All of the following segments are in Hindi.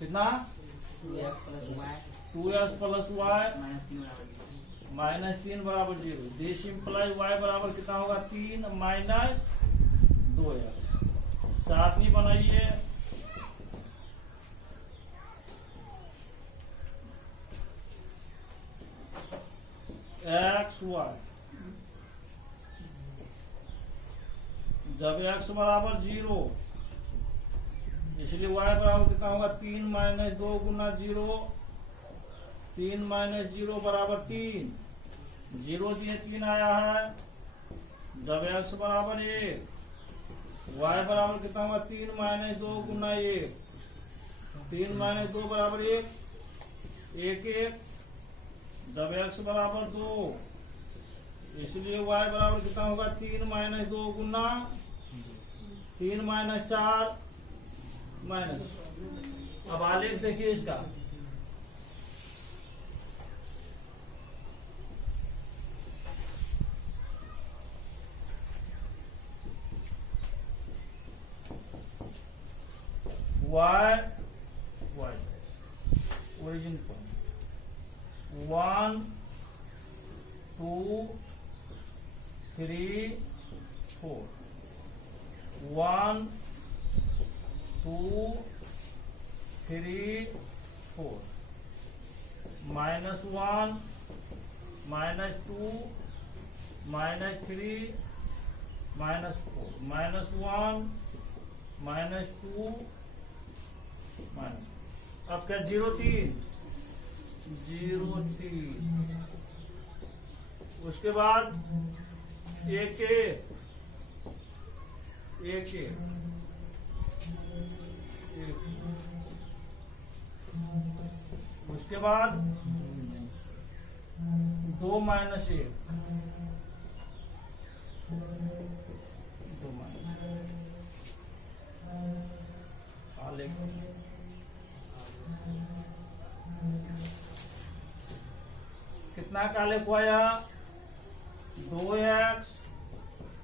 कितना 2x प्लस वाई -3 बराबर 0। दिस इम्प्लाइज y बराबर कितना होगा 3 माइनस 2x। सातवीं बनाइए एक्स वाई, जब x बराबर 0 इसलिए y बराबर कितना होगा 3 माइनस 2 गुना 0, 3 माइनस 0 बराबर 3, 0 दिए 3 आया है। जब x बराबर 1, y बराबर कितना होगा 3 माइनस 2 गुना 1, 3 माइनस 2 बराबर 1, 1 1। जब x बराबर 2 इसलिए y बराबर कितना होगा 3 माइनस 2 गुना 3 माइनस 4 माइनस। अब आलेख देखिए इसका, y ओरिजिन पॉइंट 1 2 3 4, 1 2 3 4, -1 -2 -3 -4, -1 -2 -4। अब क्या 0 3 0 3, उसके बाद 1 1 1 1, उसके बाद 2 माइनस 1, 2 माइनस। कितना का आलेख हुआ यहाँ 2x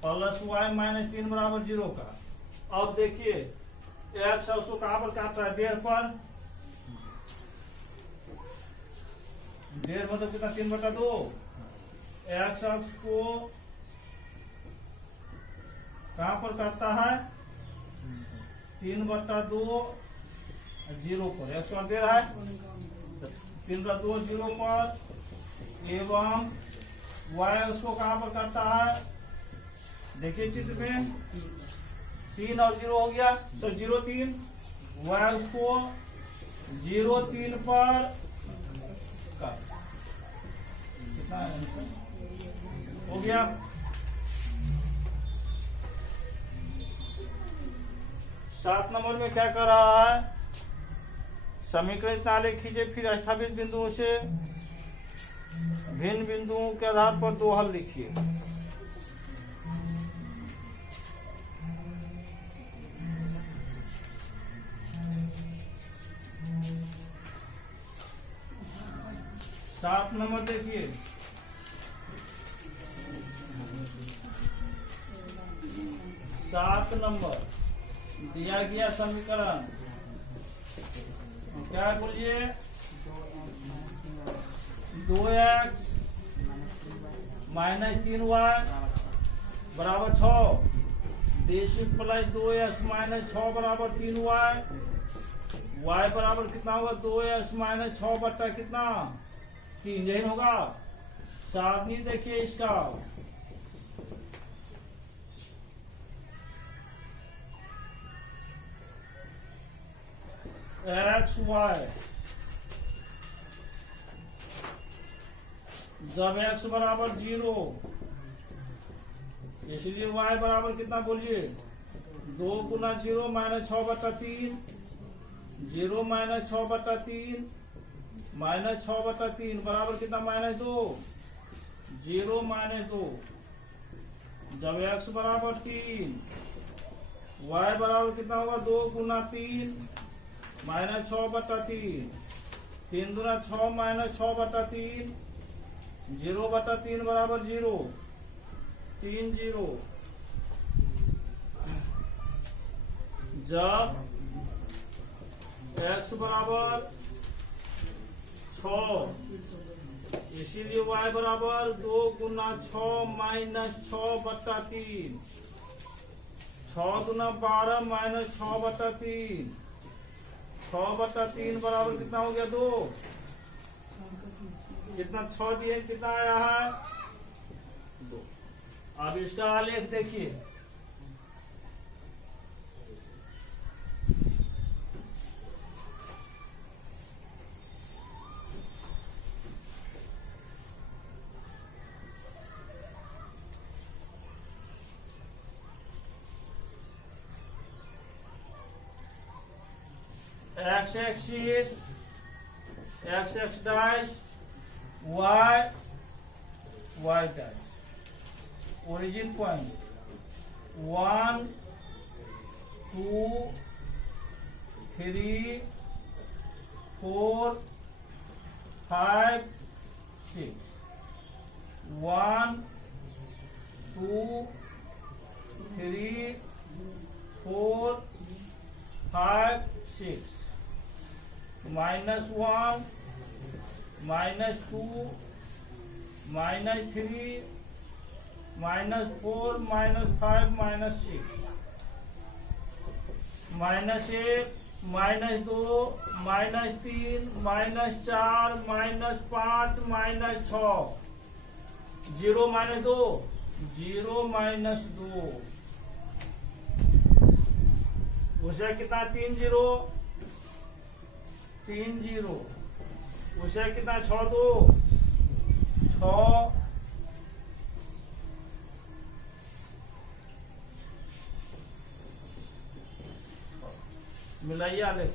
प्लस वाई माइनस 3 बराबर 0 का। अब देखिए x उसको कहां पर काट रहा है 1.5 पर, 1.5 मतलब कितना 3/2। x अक्ष को कहां पर काटता है 3/2 0 पर, x का 1.5 है 3/2 0 पर, एवं y उसको कहां पर काटता है देखिए चित्र में 3 और 0 हो गया तो 0 3, y उसको 0 3 पर काट, कितना हो गया। सात नंबर में क्या कर रहा है समीकरण इतना आलेख कीजिए, फिर स्थापित बिंदुओं से भिन्न बिंदुओं के आधार पर 2 हल लिखिए। सात नंबर देखिए, सात नंबर दिया गया समीकरण क्या बोलिए 2x माइनस 3y बराबर 6। देश प्लस 2x माइनस 6 बराबर 3y, y बराबर कितना होगा 2x माइनस 6 बट्टा कितना 3, यही होगा। सातवीं देखिए इसका एक्स वाई, जब x बराबर 0 इसलिए y बराबर कितना बोलिए 2 गुना 0 माइनस 6/3, 0 माइनस 6/3 माइनस 6/3 बराबर कितना -2, 0 -2। जब x बराबर 3, y बराबर कितना होगा 2 गुना 3 माइनस 6/3, 3 गुना 6 माइनस 6/3, 0/3 बराबर 0, 3 0। जब x बराबर 6, इसीलिए y बराबर 2 गुना 6 माइनस 6/3, 6 गुना 12 माइनस 6/3, 6/3 बराबर कितना हो गया 2। कितना 6 दिए, कितना आया है 2। अब इसका आलेख देखिए, x axis, x dash, y dash, origin point 1 2 3 4 5 6, 1 2 3 4 5 6, -1 -2 -3 -4 -5 -6, -1 -2 -3 -4 -5 -6, 0 -2 0 -2, उसे कितना 3 0 3 0, उसे कितना 6 2 6, मिलाइए आलेख।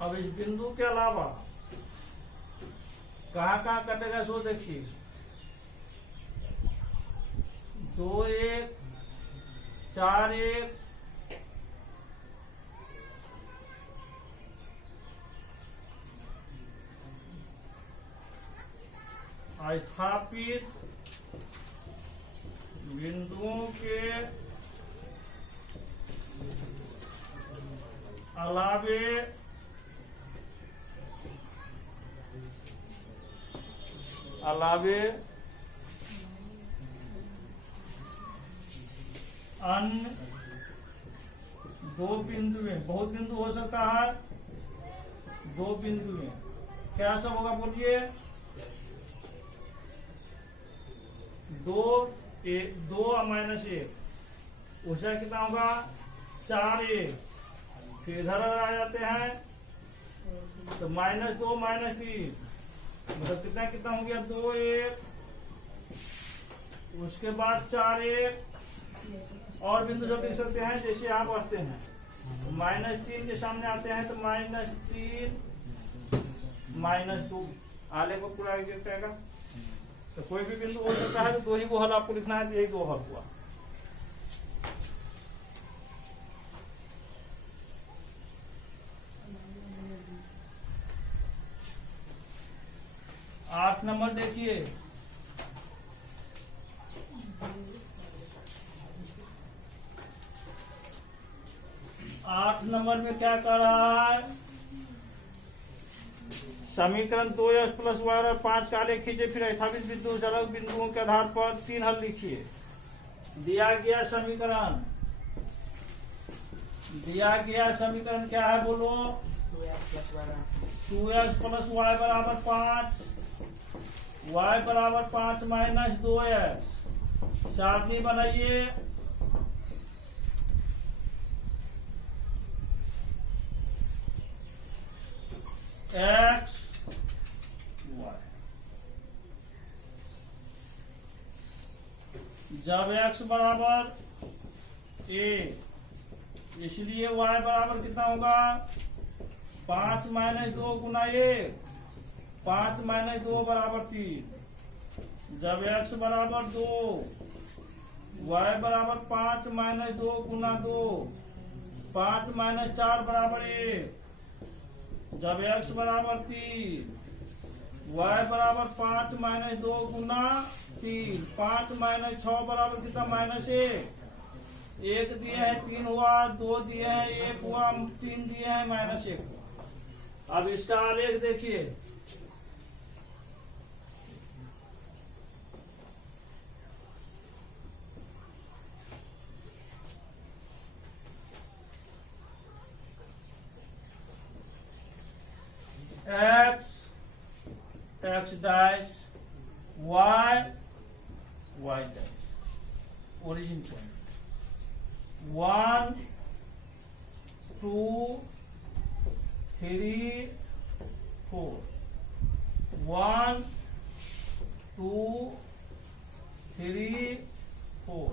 अब इस बिंदु के अलावा कहाँ कहाँ कटेगा सो देखिए, 2 1 4 1 स्थापित बिंदुओं के अलावे अन्य 2 बिंदुएं, बहुत बिंदु हो सकता है, 2 बिंदुएं क्या सब होगा बोलिए, 2 -1, उससे कितना होगा 4 1, फिर इधर आ जाते हैं तो -2 -3, मतलब कितना हो गया 2 1, उसके बाद 4 1, और बिंदु जो देख सकते हैं जैसे आप बढ़ते हैं -3 के सामने आते हैं तो -3 -2, आलेख को पूरा देगा। तो कोई भी बिंदु हो सकता है, तो 2 ही को हल आपको लिखना है, तो यही 2 हल हुआ। आठ नंबर देखिए, 8 नंबर में क्या कर रहा है, समीकरण 2x + y और 5 का आलेख खींचे, फिर स्थापित बिंदु से अलग बिंदुओं के आधार पर 3 हल लिखिए। दिया गया समीकरण क्या है बोलो, 2x + y बराबर 5, y बराबर 5 - 2x, सारणी बनाइए। x y, जब x बराबर a, इसलिए y बराबर कितना होगा 5 - 2 गुना 1, 5 - 2 बराबर 3। जब x बराबर 2, y बराबर 5 - 2 गुना 2, 5 - 4 बराबर 1। जब x बराबर 3, y बराबर 5 माइनस 2 गुना 3, 5 माइनस 6 बराबर कितना माइनस 1, 1 दिए है 3 हुआ, 2 दिए है 1 हुआ, 3 दिए है माइनस 1 हुआ। अब इसका आलेख देखिए, x x dash y y dash origin point 1 2 3 4 1 2 3 4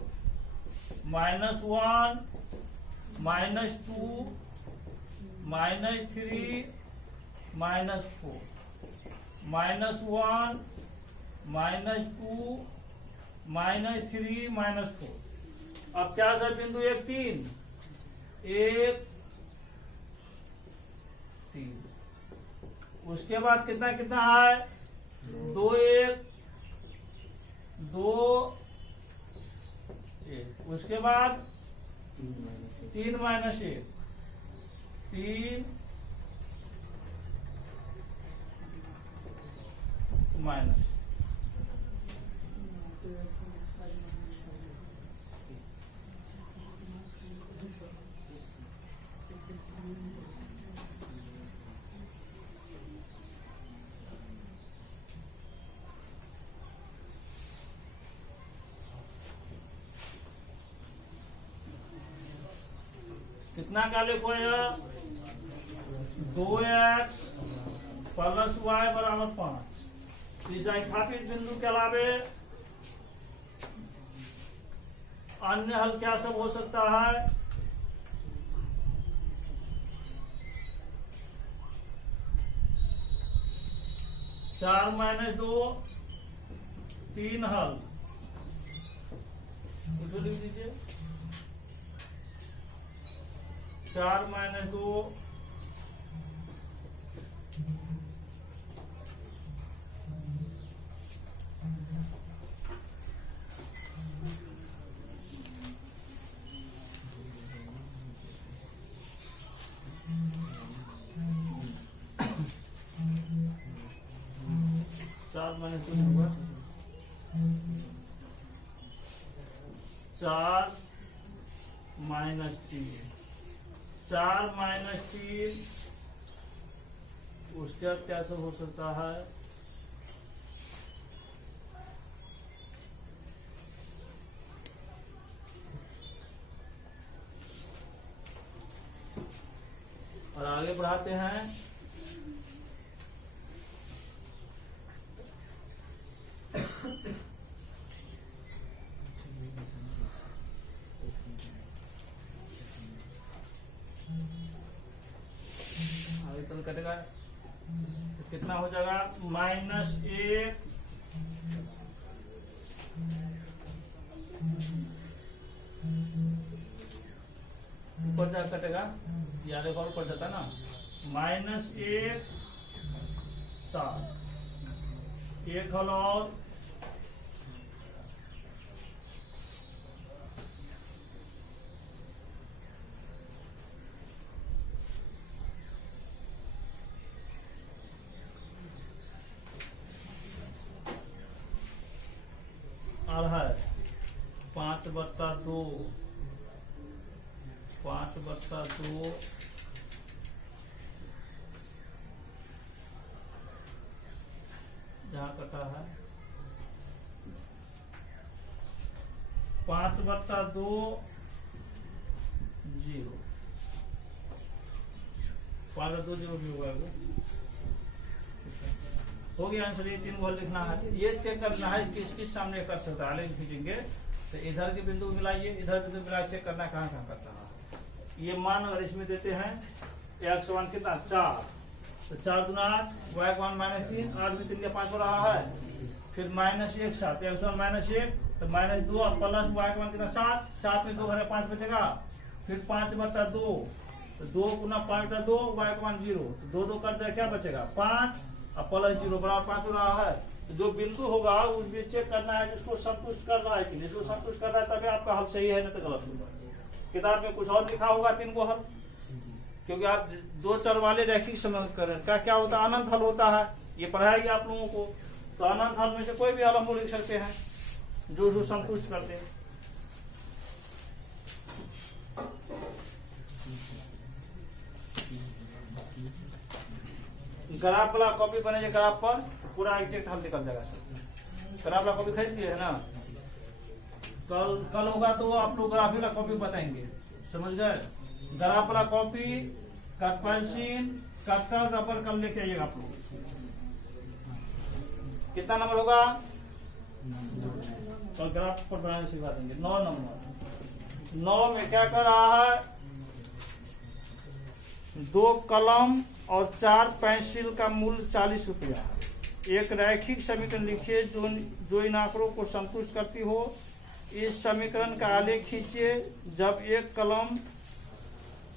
-1 -2 -3 -4 -1 -2 -3 -4। अब क्या सर बिंदु 1 3 1 3, उसके बाद कितना कितना है 2 1 2 1, उसके बाद 3 माइनस 1 3 माइनस, कितना का लिखो है 2x प्लस y बराबर 5। इस स्थापित बिंदु के अलावे अन्य हल क्या सब हो सकता है, चार माइनस 2 3 हल लिख दीजिए, 4 माइनस 2 4 माइनस 2 होगा 4 माइनस 3, 4 माइनस 3, उसके बाद क्या सब हो सकता है, और आगे बढ़ाते हैं। कटेगा तो कितना हो जाएगा -1 ऊपर जा कटेगा, याद एक और ऊपर जाता ना, -1 7 एक हल और है 5/2 5/2 जहाँ कटा है 5/2 0 5/2 0 भी होगा हो गया आंसर। ये 3 गोल लिखना है, ये चेक करना है किस किस सामने कर सकता है, खींचेंगे तो इधर के बिंदु मिलाइए, इधर बिंदु मिला चेक करना कहाँ कहाँ करता है। ये मान अगर इसमें देते हैं x1 कितना 4, तो 4 गुना 8 y1 -3 8 भी 3 के 5 हो रहा है, फिर -1 7 x1 -1 तो -2 प्लस y1 कितना 7 7 में 2 घरे 5 बचेगा, फिर 5/2 तो 2 गुना 5/2 y1 0 तो 2 2 कर दे क्या बचेगा 5 अब प्लस 0 बराबर 5 हो रहा है। तो जो बिंदु होगा उस भी चेक करना है जिसको संतुष्ट कर रहा है कि जिसको संतुष्ट कर रहा है तभी आपका हल सही है, नहीं तो गलत होगा। किताब में कुछ और लिखा होगा 3 को हल, क्योंकि आप 2 चर वाले रैखिक समीकरण का क्या होता है, अनंत हल होता है। ये पढ़ाएगा आप लोगों को। तो अनंत हल में से कोई भी हल हम लिख सकते हैं जो उसको संतुष्ट करते हैं। ग्राफ वाला कॉपी बनेगा, ग्राफ पर पूरा एग्जैक्ट हल निकल जाएगा सर। ग्राफ वाला कॉपी खरीद लिए है ना, कल होगा तो आप लोग ग्राफ वाला कॉपी बताएंगे, समझ गए। ग्राफ वाला copy, cut pencil, cutter, rubber कल लेके आइएगा आप लोग। कितना नंबर होगा, कल ग्राफ पर बनाने सिखा देंगे। 9 नंबर। 9 में क्या कर रहा है, 2 कलम और 4 पेंसिल का मूल्य 40 रुपया है। एक रैखिक समीकरण लिखिए जो इन आंकड़ों को संतुष्ट करती हो। इस समीकरण का आलेख खींचिए। जब एक कलम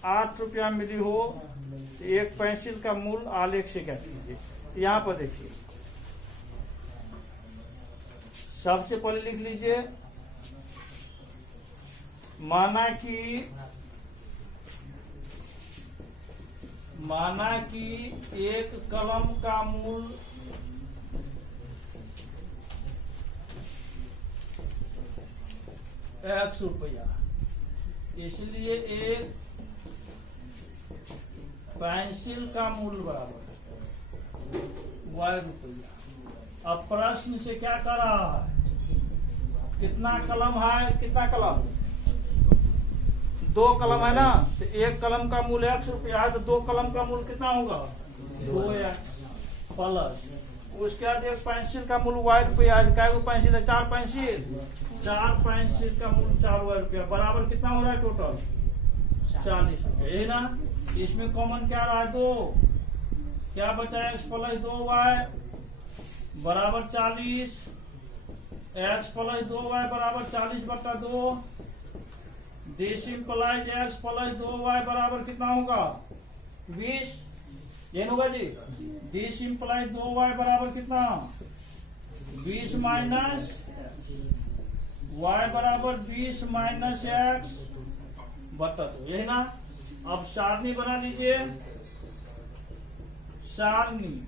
8 रुपया मिली हो तो एक पेंसिल का मूल्य आलेख से क्या कीजिए। यहाँ पर देखिए, सबसे पहले लिख लीजिए, माना कि एक कलम का मूल्य X रुपया, इसलिए एक पेंसिल का मूल्य बराबर Y रुपया। अब प्रश्न से क्या कर रहा है, कितना कलम है, कितना कलम, 2 कलम है ना, तो एक कलम का मूल्य X रुपया है, तो 2 कलम का मूल्य कितना होगा, 2X प्लस उसके बाद एक पेंसिल का मूल्य Y रुपया है। क्या पेंसिल है, 4 पेंसिल, 4 पेंसिल का मूल्य 4Y रुपया बराबर कितना हो रहा है, टोटल 40 रुपया, यही ना। इसमें कॉमन क्या रहा है, 2, क्या बचा, X प्लस 2Y बराबर 40, X प्लस 2Y बराबर 40/2, this implies X plus 2Y बराबर कितना होगा, 20, ये होगा जी। दिस इंप्लाइज 2Y बराबर कितना, 20 माइनस Y बराबर 20 माइनस X/2, यही ना। अब सारणी बना लीजिए, सारणी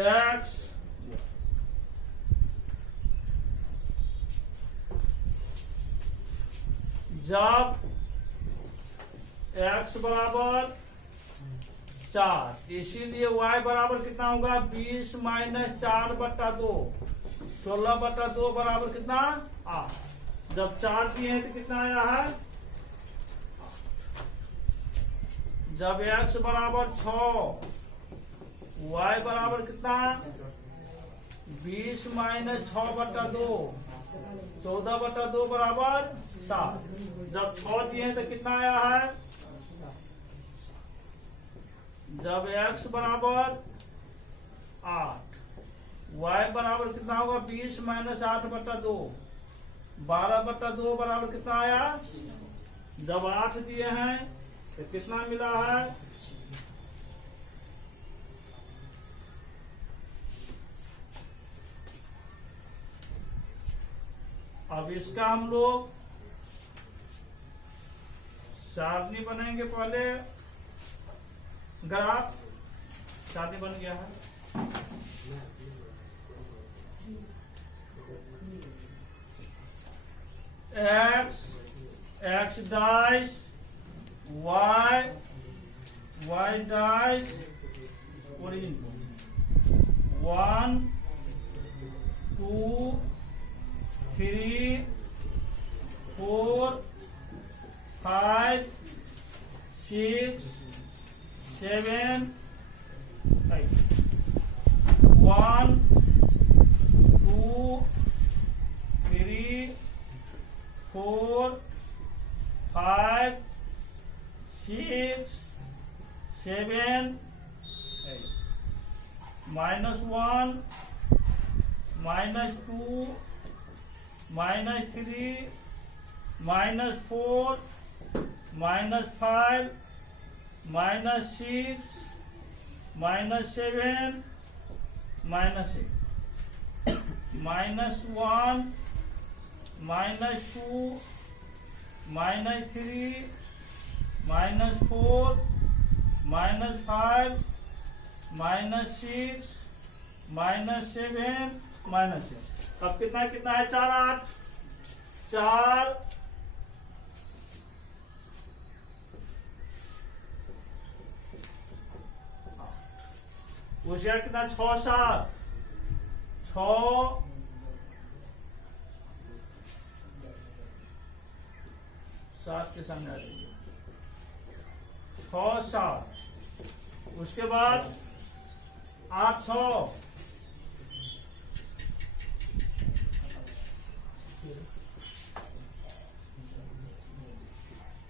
X जब X बराबर 4, इसीलिए Y बराबर कितना होगा, 20 माइनस 4/2, 16/2 बराबर कितना, 8। जब 4 दिए हैं तो कितना आया है, जब X बराबर 6, Y बराबर कितना, 20 माइनस 6/2, 14/2 बराबर 7। जब 6 दिए हैं तो कितना आया है, जब X बराबर 8, Y बराबर कितना होगा, 20 माइनस 8/2, 12/2 बराबर कितना आया। जब 8 दिए हैं तो कितना मिला है, अब इसका हम लोग सारणी बनाएंगे। पहले ग्राफ सारणी बन गया है, X dash Y dash origin 1 2 3 4 5 6 7 8 1 2 3 4 5 6 7 8 -1 -2 -3 -4 -5 -6 -7 -8 -1 -2 -3 -4 -5 -6 -7 -8। अब कितना कितना है? 4 8 4 उसका कितना? 6 7 6 7 के सामने आ जाइए। 6 7 उसके बाद 8 6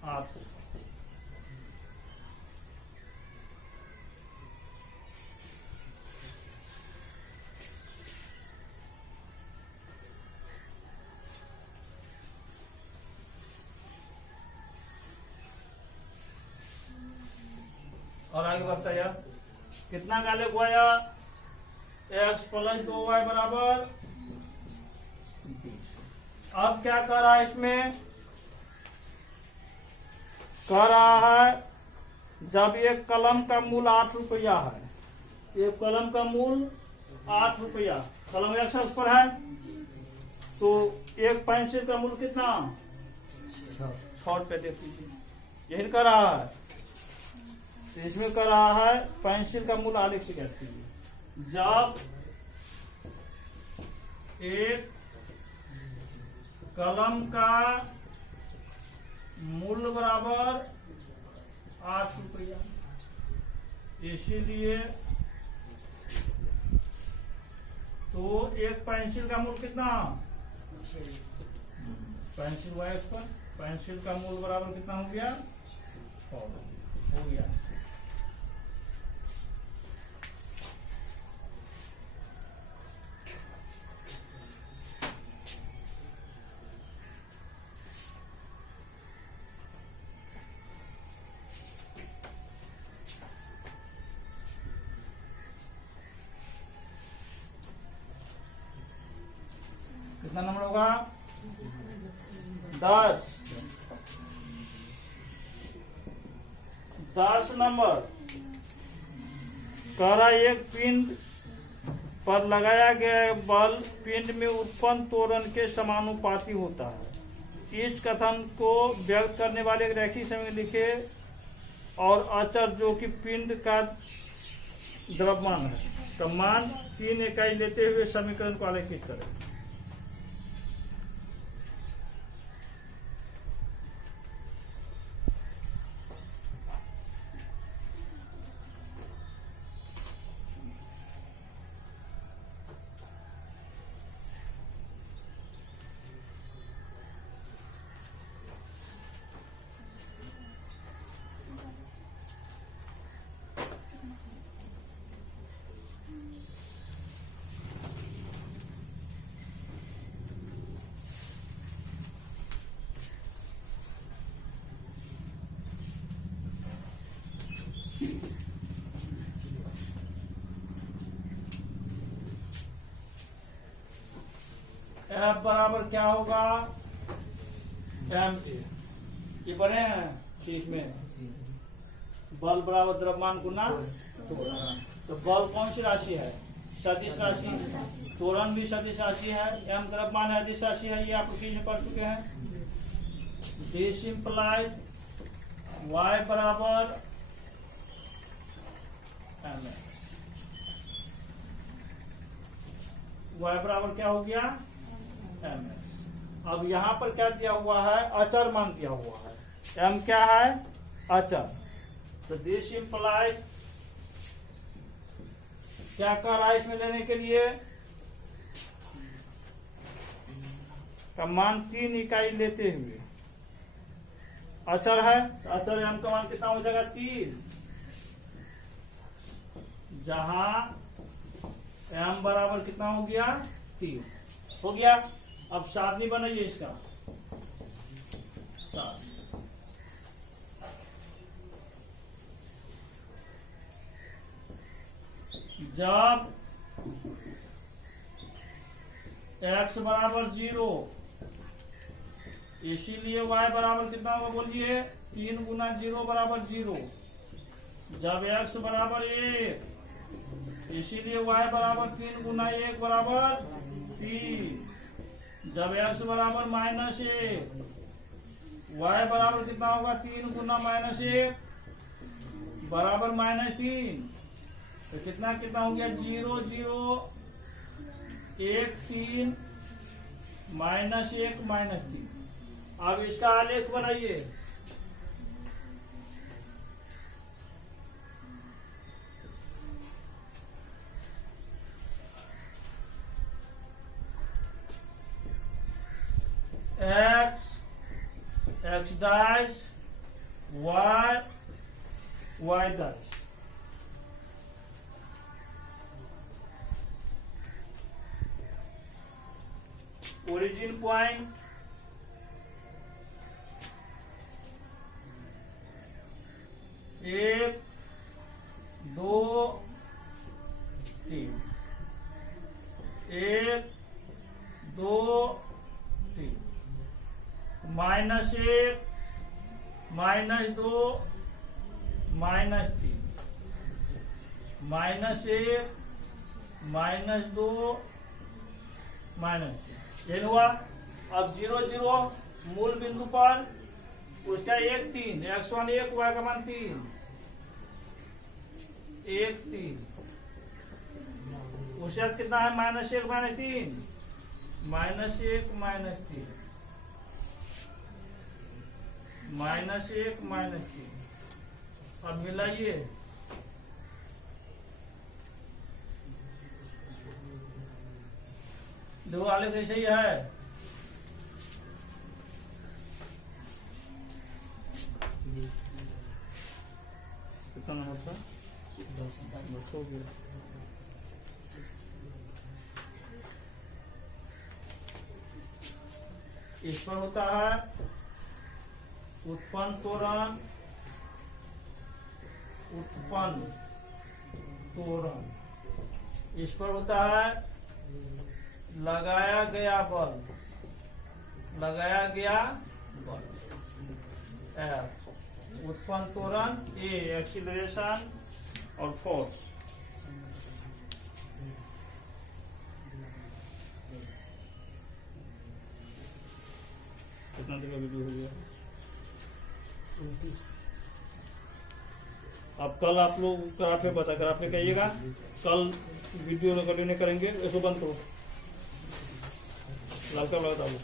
8 और आगे बढ़ता यार। कितना गालिब हुआ यार? x + 2y बराबर 20। अब क्या कर रहा है? इसमें कह रहा है जब एक कलम का मूल 8 रुपया है, एक कलम का मूल 8 रुपया, कलम एक उस पर है, तो एक पेंसिल का मूल कितना? 6 रुपया। देख लीजिए यही कर रहा है। तो इसमें कर रहा है पेंसिल का मूल आलेख से कहते हैं जब एक कलम का मूल्य बराबर 8 रुपया, इसीलिए तो एक पेंसिल का मूल्य कितना? पेंसिल हुआ इस पर, पेंसिल का मूल्य बराबर कितना हो गया? 6 हो गया। कितना नंबर होगा? 10। 10 नंबर कह रहा एक पिंड पर लगाया गया बल पिंड में उत्पन्न त्वरण के समानुपाती होता है। इस कथन को व्यक्त करने वाले एक रैखिक समीकरण लिखे और अचर जो कि पिंड का द्रव्यमान है का मान 3 इकाई लेते हुए समीकरण को आलेखित करें। F बराबर क्या होगा? ma। ये बने हैं तो इसमें बल बराबर द्रव्यमान गुना त्वरण। तो बल कौन सी राशि है? सदिश राशि। त्वरण भी सदिश राशि है। m द्रव्यमान है, सदिश राशि है। ये आप चीज में पढ़ चुके हैं। दिस इंप्लाइज y बराबर mx। y बराबर क्या हो गया? mx। अब यहां पर क्या दिया हुआ है? अचर मान दिया हुआ है। m क्या है? अचर। तो दिस इंप्लाइज क्या कर रहा है इसमें लेने के लिए? का मान 3 इकाई लेते हुए अचर है, तो अचर m का मान कितना हो जाएगा? 3। जहां m बराबर कितना हो गया? 3 हो गया। अब सारणी बनाइए इसका। 7। जब x बराबर 0, इसीलिए y बराबर कितना होगा बोलिए, 3 गुना 0 बराबर 0। जब x बराबर 1, इसीलिए y बराबर 3 गुना 1 बराबर 3। जब x बराबर -1, y बराबर कितना होगा, 3 गुना -1 बराबर -3। तो कितना कितना हो गया, 0 0 1 3 -1 -3। अब इसका आलेख बनाइए। x dash y dash। Origin point 1 2 3, 1 2 3, -1 -2 -3, -1 -2 -3। ये हुआ। अब 0 0 मूल बिंदु पर उसका 1 3, x1 1, y का मान 3, 1 3। उसके बाद कितना है, -1 -3, -1 -3, -1 -3। अब मिलाइए। दो आलेख ऐसे ही है। कितना नंबर था, 10 हो गया। इस पर होता है उत्पन्न त्वरण, इस पर होता है लगाया गया बल, उत्पन्न त्वरण, ए एक्सीलरेशन और फोर्स। कितना देर का वीडियो हो गया, 29। अब कल आप लोग कराफे पता कराफे कहिएगा, कल वीडियो कंटिन्यू करेंगे। इसको बंद करो, लड़का लगा दो।